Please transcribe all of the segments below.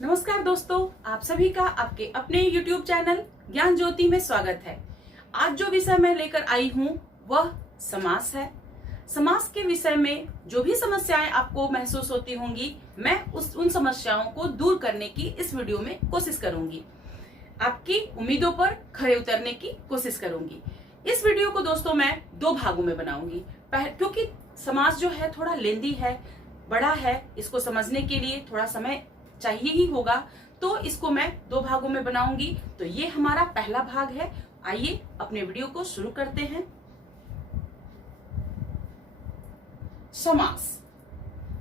नमस्कार दोस्तों, आप सभी का आपके अपने YouTube चैनल ज्ञान ज्योति में स्वागत है। आज जो विषय मैं लेकर आई हूँ वह समास है। समास के विषय में जो भी समस्याएं आपको महसूस होती होंगी, मैं उन समस्याओं को दूर करने की इस वीडियो में कोशिश करूंगी। आपकी उम्मीदों पर खरे उतरने की कोशिश करूंगी। इस वीडियो को दोस्तों मैं 2 भागों में बनाऊंगी, क्योंकि समास जो है थोड़ा लेंदी है, बड़ा है, इसको समझने के लिए थोड़ा समय चाहिए ही होगा, तो इसको मैं 2 भागों में बनाऊंगी। तो ये हमारा पहला भाग है। आइए अपने वीडियो को शुरू करते हैं। समास।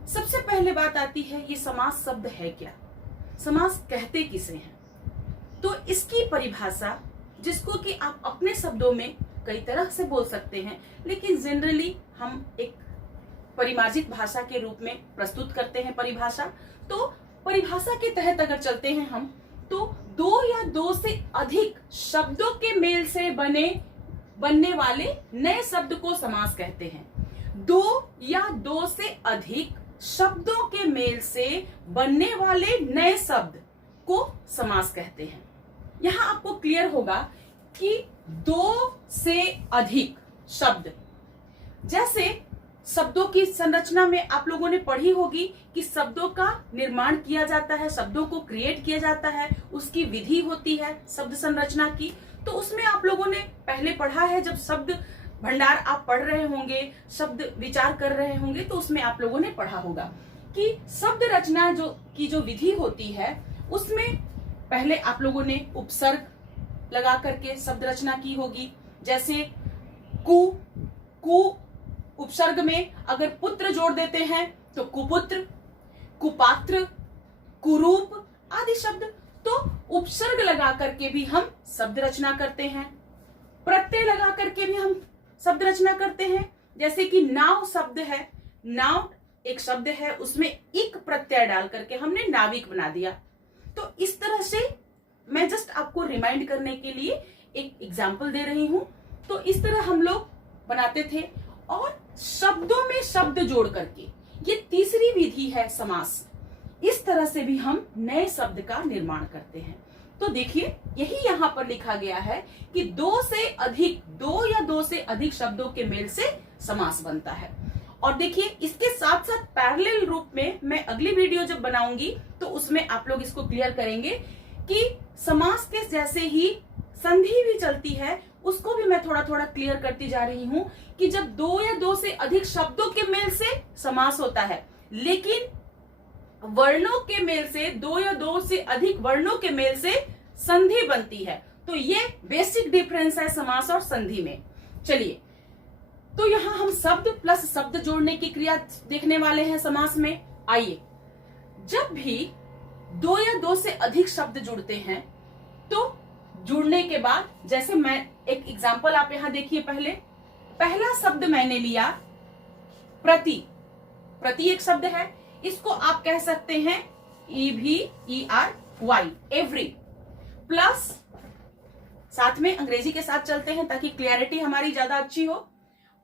सबसे पहले बात आती है, ये समास शब्द है क्या, समास कहते किसे हैं। तो इसकी परिभाषा, जिसको कि आप अपने शब्दों में कई तरह से बोल सकते हैं, लेकिन जनरली हम एक परिमार्जित भाषा के रूप में प्रस्तुत करते हैं परिभाषा। तो परिभाषा के तहत अगर चलते हैं हम, तो 2 या 2 से अधिक शब्दों के मेल से बनने वाले नए शब्द को समास कहते हैं। 2 या 2 से अधिक शब्दों के मेल से बनने वाले नए शब्द को समास कहते हैं। यहां आपको क्लियर होगा कि 2 से अधिक शब्द, जैसे शब्दों की संरचना में आप लोगों ने पढ़ी होगी कि शब्दों का निर्माण किया जाता है, शब्दों को क्रिएट किया जाता है, उसकी विधि होती है शब्द संरचना की। तो उसमें आप लोगों ने पहले पढ़ा है, जब शब्द भंडार आप पढ़ रहे होंगे, शब्द विचार कर रहे होंगे, तो उसमें आप लोगों ने पढ़ा होगा कि शब्द रचना जो विधि होती है, उसमें पहले आप लोगों ने उपसर्ग लगा करके शब्द रचना की होगी। जैसे कु उपसर्ग में अगर पुत्र जोड़ देते हैं तो कुपुत्र, कुपात्र, कुरूप आदि शब्द। तो उपसर्ग लगा करके भी हम शब्द रचना करते हैं, प्रत्यय लगा करके भी हम शब्द रचना करते हैं। जैसे कि नाव शब्द है, नाव एक शब्द है, उसमें इक प्रत्यय डाल करके हमने नाविक बना दिया। तो इस तरह से मैं जस्ट आपको रिमाइंड करने के लिए एक एग्जाम्पल दे रही हूं। तो इस तरह हम लोग बनाते थे। और शब्दों में शब्द जोड़ करके, ये तीसरी विधि है समास। इस तरह से भी हम नए शब्द का निर्माण करते हैं। तो देखिए, यही यहाँ पर लिखा गया है कि 2 या 2 से अधिक शब्दों के मेल से समास बनता है। और देखिए, इसके साथ साथ पैरेलल रूप में मैं अगली वीडियो जब बनाऊंगी तो उसमें आप लोग इसको क्लियर करेंगे कि समास के जैसे ही संधि भी चलती है, उसको भी मैं थोड़ा थोड़ा क्लियर करती जा रही हूं कि जब 2 या 2 से अधिक शब्दों के मेल से समास होता है, लेकिन वर्णों के मेल से 2 या 2 से अधिक वर्णों के मेल से संधि बनती है। तो ये बेसिक डिफरेंस है समास और संधि में। चलिए, तो यहां हम शब्द प्लस शब्द जोड़ने की क्रिया देखने वाले हैं समास में। आइए, जब भी 2 या 2 से अधिक शब्द जुड़ते हैं, तो जुड़ने के बाद, जैसे मैं एक एग्जाम्पल आप यहां देखिए, पहला शब्द मैंने लिया प्रति। प्रति एक शब्द है, इसको आप कह सकते हैं EVERY, एवरी, प्लस साथ में अंग्रेजी के साथ चलते हैं ताकि क्लियरिटी हमारी ज्यादा अच्छी हो।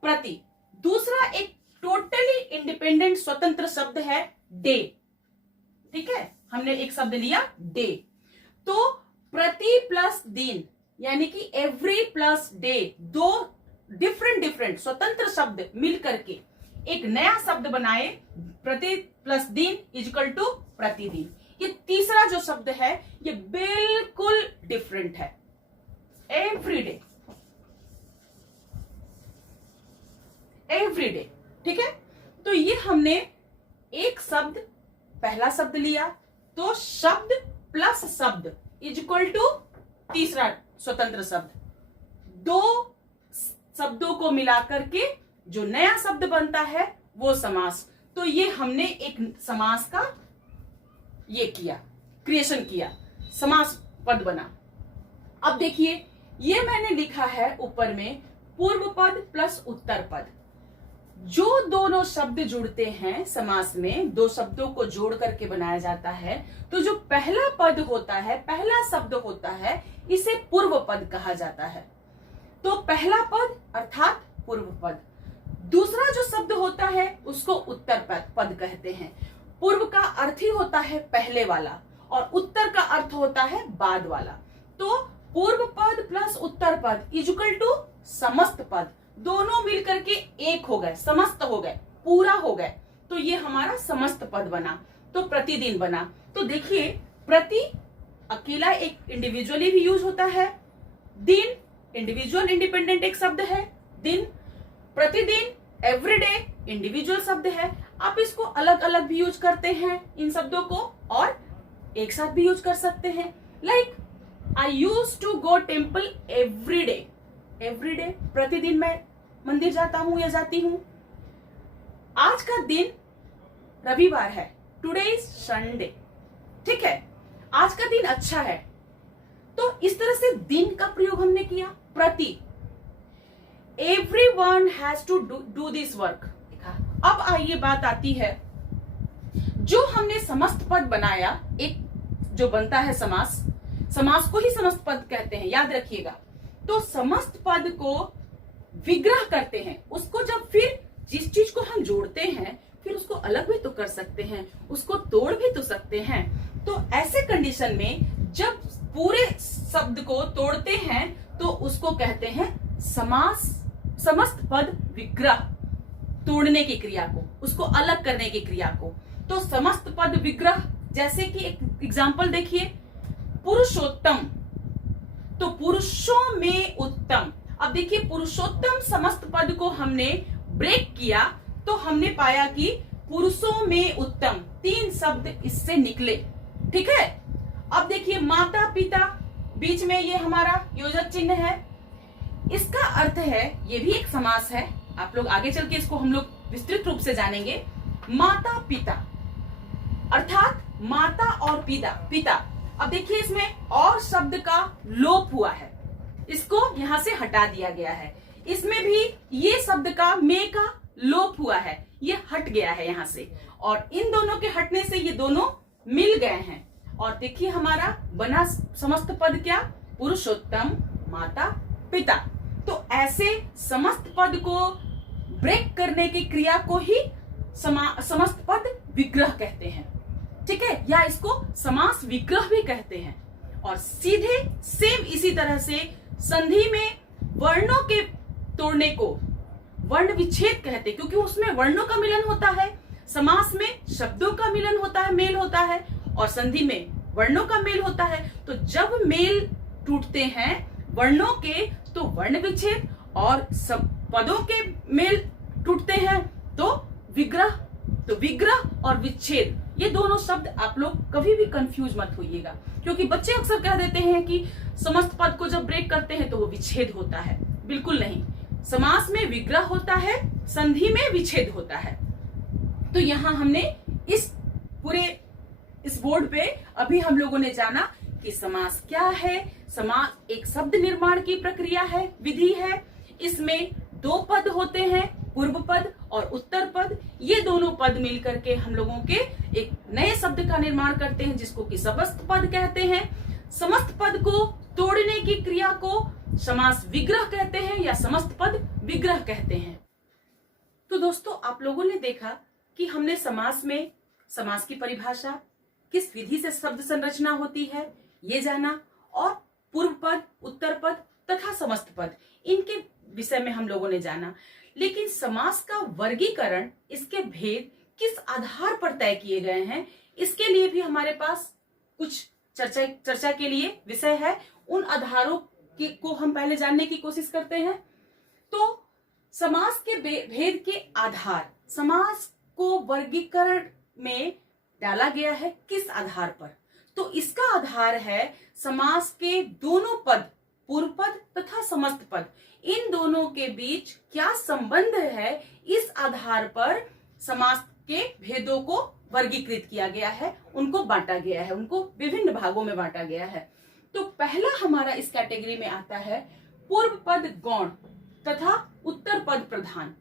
प्रति। दूसरा एक टोटली इंडिपेंडेंट स्वतंत्र शब्द है डे। ठीक है, हमने एक शब्द लिया डे। तो प्रति प्लस दिन, यानी कि एवरी प्लस डे, 2 डिफरेंट स्वतंत्र शब्द मिल करके एक नया शब्द बनाए। प्रति प्लस दिन इक्वल टू प्रतिदिन। ये तीसरा जो शब्द है, ये बिल्कुल डिफरेंट है, एवरीडे। एवरीडे, ठीक है। तो ये हमने एक शब्द, पहला शब्द लिया, तो शब्द प्लस शब्द इक्वल टू तीसरा स्वतंत्र शब्द। 2 शब्दों को मिलाकर के जो नया शब्द बनता है वो समास। तो ये हमने एक समास का ये किया, क्रिएशन किया, समास पद बना। अब देखिए, ये मैंने लिखा है ऊपर में पूर्व पद प्लस उत्तर पद। जो दोनों शब्द जुड़ते हैं समास में, 2 शब्दों को जोड़ करके बनाया जाता है, तो जो पहला पद होता है, पहला शब्द होता है, इसे पूर्व पद कहा जाता है। तो पहला पद अर्थात पूर्व पद। दूसरा जो शब्द होता है उसको उत्तर पद कहते हैं। पूर्व का अर्थ ही होता है पहले वाला, और उत्तर का अर्थ होता है बाद वाला। तो पूर्व पद प्लस उत्तर पद इक्वल टू समस्त पद, दोनों मिलकर के एक हो गए, समस्त हो गए, पूरा हो गए। तो ये हमारा समस्त पद बना। तो प्रतिदिन बना। तो देखिए प्रति अकेला एक इंडिविजुअली भी यूज होता है, दिन इंडिविजुअल इंडिपेंडेंट एक शब्द है, दिन, प्रतिदिन एवरीडे इंडिविजुअल शब्द है। आप इसको अलग अलग भी यूज करते हैं इन शब्दों को, और एक साथ भी यूज कर सकते हैं। Like I use to go temple every day, everyday प्रतिदिन मैं मंदिर जाता हूं या जाती हूं। आज का दिन रविवार है, टुडे इज संडे, ठीक है, आज का दिन अच्छा है। तो इस तरह से दिन का प्रयोग हमने किया। प्रति, everyone has to do this work. अब आइए बात आती है, जो हमने समस्त पद बनाया, एक जो बनता है समास, समास को ही समस्त पद कहते हैं, याद रखिएगा। तो समस्त पद को विग्रह करते हैं, उसको जब फिर जिस चीज को हम जोड़ते हैं फिर उसको अलग भी तो कर सकते हैं, उसको तोड़ भी तो सकते हैं। तो ऐसे कंडीशन में जब पूरे शब्द को तोड़ते हैं तो उसको कहते हैं समास, समस्त पद विग्रह, तोड़ने की क्रिया को, उसको अलग करने की क्रिया को। तो समस्त पद विग्रह, जैसे कि एक एग्जांपल देखिए, पुरुषोत्तम, तो पुरुषों में उत्तम। अब देखिए पुरुषोत्तम समस्त पद को हमने ब्रेक किया तो हमने पाया कि पुरुषों में उत्तम, 3 शब्द इससे निकले, ठीक है। अब देखिए माता पिता, बीच में ये हमारा योजक चिन्ह है, इसका अर्थ है, ये भी एक समास है, आप लोग आगे चल के इसको हम लोग विस्तृत रूप से जानेंगे। माता पिता अर्थात माता और पिता। अब देखिए इसमें और शब्द का लोप हुआ है, इसको यहां से हटा दिया गया है। इसमें भी ये शब्द का में का लोप हुआ है, ये हट गया है यहां से, और इन दोनों के हटने से ये दोनों मिल गए हैं। और देखिए हमारा बना समस्त पद क्या, पुरुषोत्तम माता पिता। तो ऐसे समस्त पद को ब्रेक करने की क्रिया को ही समस्त पद विग्रह कहते हैं, ठीक है, या इसको समास विग्रह भी कहते हैं। और सीधे सेम इसी तरह से संधि में वर्णों के तोड़ने को वर्ण विच्छेद कहते हैं, क्योंकि उसमें वर्णों का मिलन होता है। समास में शब्दों का मिलन होता है, मेल होता है, और संधि में वर्णों का मेल होता है। तो जब मेल टूटते हैं वर्णों के तो वर्ण विच्छेद, और सब पदों के मेल टूटते हैं तो विग्रह। तो विग्रह और विच्छेद, ये दोनों शब्द आप लोग कभी भी कंफ्यूज मत होइएगा, क्योंकि बच्चे अक्सर कह देते हैं कि समस्त पद को जब ब्रेक करते हैं तो वो विच्छेद होता है। बिल्कुल नहीं, समास में विग्रह होता है, संधि में विच्छेद होता है। तो यहां हमने इस पूरे इस बोर्ड पे अभी हम लोगों ने जाना कि समास क्या है। समास एक शब्द निर्माण की प्रक्रिया है, विधि है। इसमें 2 पद होते हैं, पूर्व पद और उत्तर पद। ये दोनों पद मिलकर के हम लोगों के एक नए शब्द का निर्माण करते हैं, जिसको कि समस्त पद कहते हैं। समस्त पद को तोड़ने की क्रिया को समास विग्रह कहते हैं या समस्त पद विग्रह कहते हैं। तो दोस्तों आप लोगों ने देखा कि हमने समास में समास की परिभाषा, किस विधि से शब्द संरचना होती है, ये जाना, और पूर्व पद, उत्तर पद तथा समस्त पद, इनके विषय में हम लोगों ने जाना। लेकिन समास का वर्गीकरण, इसके भेद किस आधार पर तय किए गए हैं, इसके लिए भी हमारे पास कुछ चर्चा के लिए विषय है। उन आधारों को हम पहले जानने की कोशिश करते हैं। तो समास के भेद के आधार, समास को वर्गीकरण में डाला गया है किस आधार पर, तो इसका आधार है समास के दोनों पद, पूर्व पद तथा समस्त पद, इन दोनों के बीच क्या संबंध है, इस आधार पर समास के भेदों को वर्गीकृत किया गया है, उनको बांटा गया है, उनको विभिन्न भागों में बांटा गया है। तो पहला हमारा इस कैटेगरी में आता है पूर्व पद गौण तथा उत्तर पद प्रधान।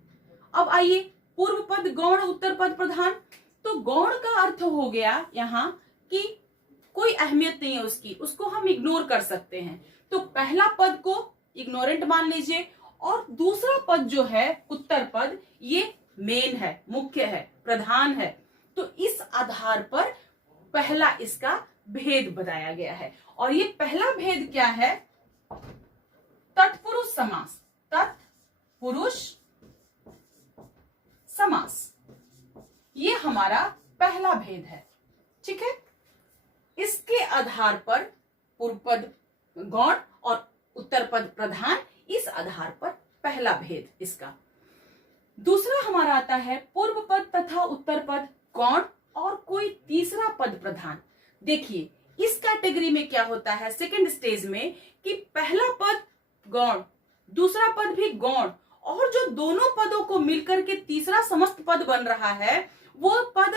अब आइए, पूर्व पद गौण, उत्तर पद प्रधान। तो गौण का अर्थ हो गया यहाँ कि कोई अहमियत नहीं है उसकी, उसको हम इग्नोर कर सकते हैं। तो पहला पद को इग्नोरेंट मान लीजिए, और दूसरा पद जो है उत्तर पद, ये मेन है, मुख्य है, प्रधान है। तो इस आधार पर पहला इसका भेद बताया गया है। और ये पहला भेद क्या है? तत्पुरुष समास। तत्पुरुष समास, ये हमारा पहला भेद है। ठीक है, इसके आधार पर पूर्व पद गौण और उत्तर पद प्रधान, इस आधार पर पहला भेद इसका। दूसरा हमारा आता है पूर्व पद तथा उत्तर पद गौण और कोई तीसरा पद प्रधान। देखिए इस कैटेगरी में क्या होता है सेकंड स्टेज में कि पहला पद गौण, दूसरा पद भी गौण, और जो दोनों पदों को मिलकर के तीसरा समस्त पद बन रहा है, वो पद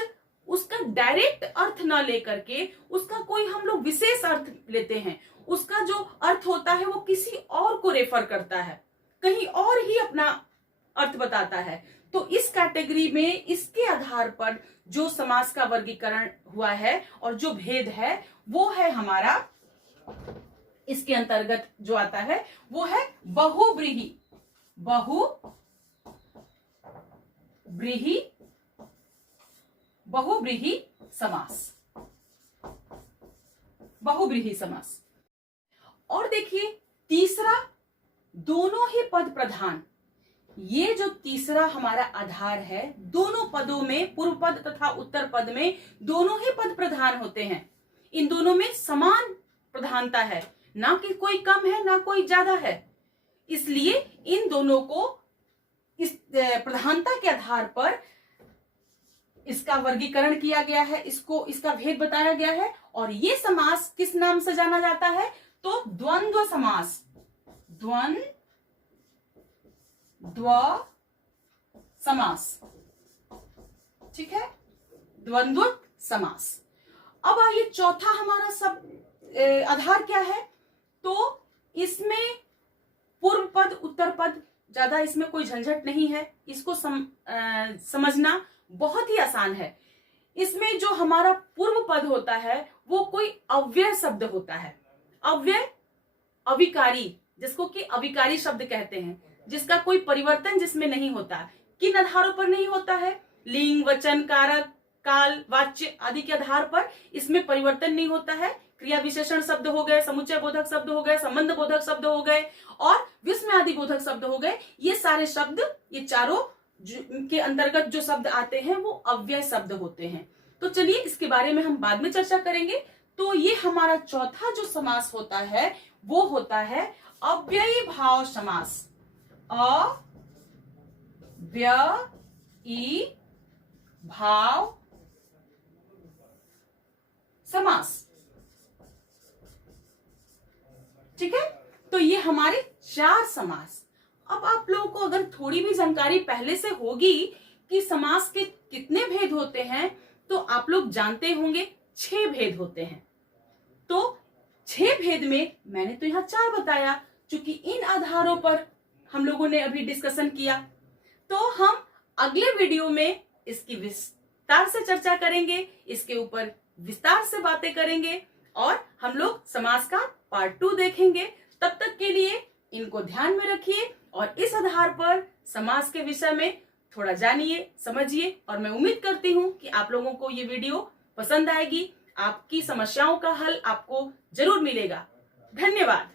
उसका डायरेक्ट अर्थ ना लेकर के उसका कोई हम लोग विशेष अर्थ लेते हैं। उसका जो अर्थ होता है वो किसी और को रेफर करता है, कहीं और ही अपना अर्थ बताता है। तो इस कैटेगरी में इसके आधार पर जो समास का वर्गीकरण हुआ है और जो भेद है वो है हमारा, इसके अंतर्गत जो आता है वो है बहुव्रीहि। बहुव्रीहि समास। बहुव्रीहि समास। और देखिए तीसरा, दोनों ही पद प्रधान। ये जो तीसरा हमारा आधार है, दोनों पदों में पूर्व पद तथा उत्तर पद में दोनों ही पद प्रधान होते हैं। इन दोनों में समान प्रधानता है, ना कि कोई कम है ना कोई ज्यादा है। इसलिए इन दोनों को इस प्रधानता के आधार पर इसका वर्गीकरण किया गया है, इसका भेद बताया गया है। और ये समास किस नाम से जाना जाता है? तो द्वंद्व समास। द्वंद्व समास। ठीक है, द्वंद्व समास। अब आइए चौथा हमारा सब आधार क्या है? तो इसमें पूर्व पद उत्तर पद, ज्यादा इसमें कोई झंझट नहीं है, इसको समझना बहुत ही आसान है। इसमें जो हमारा पूर्व पद होता है वो कोई अव्यय शब्द होता है। अव्यय, अविकारी, जिसको कि अविकारी शब्द कहते हैं, जिसका कोई परिवर्तन जिसमें नहीं होता। किन आधारों पर नहीं होता है? लिंग, वचन, कारक, काल, वाच्य आदि के आधार पर इसमें परिवर्तन नहीं होता है। क्रिया विशेषण शब्द हो गए, समुच्चय बोधक शब्द हो गए, संबंध बोधक शब्द हो गए और विस्मय आदि बोधक शब्द हो गए। ये सारे शब्द, ये चारों के अंतर्गत जो शब्द आते हैं वो अव्यय शब्द होते हैं। तो चलिए इसके बारे में हम बाद में चर्चा करेंगे। तो ये हमारा चौथा जो समास होता है वो होता है अव्ययी भाव समास। अव्ययी भाव समास। ठीक है, तो ये हमारे 4 समास। अब आप लोगों को अगर थोड़ी भी जानकारी पहले से होगी कि समास के कितने भेद होते हैं, तो आप लोग जानते होंगे 6 भेद होते हैं। तो 6 भेद में मैंने तो यहाँ 4 बताया, क्योंकि इन आधारों पर हम लोगों ने अभी डिस्कशन किया। तो हम अगले वीडियो में इसकी विस्तार से चर्चा करेंगे, इसके ऊपर विस्तार से बातें करेंगे और हम लोग समास का पार्ट 2 देखेंगे। तब तक के लिए इनको ध्यान में रखिए और इस आधार पर समास के विषय में थोड़ा जानिए, समझिए। और मैं उम्मीद करती हूँ कि आप लोगों को ये वीडियो पसंद आएगी, आपकी समस्याओं का हल आपको जरूर मिलेगा। धन्यवाद।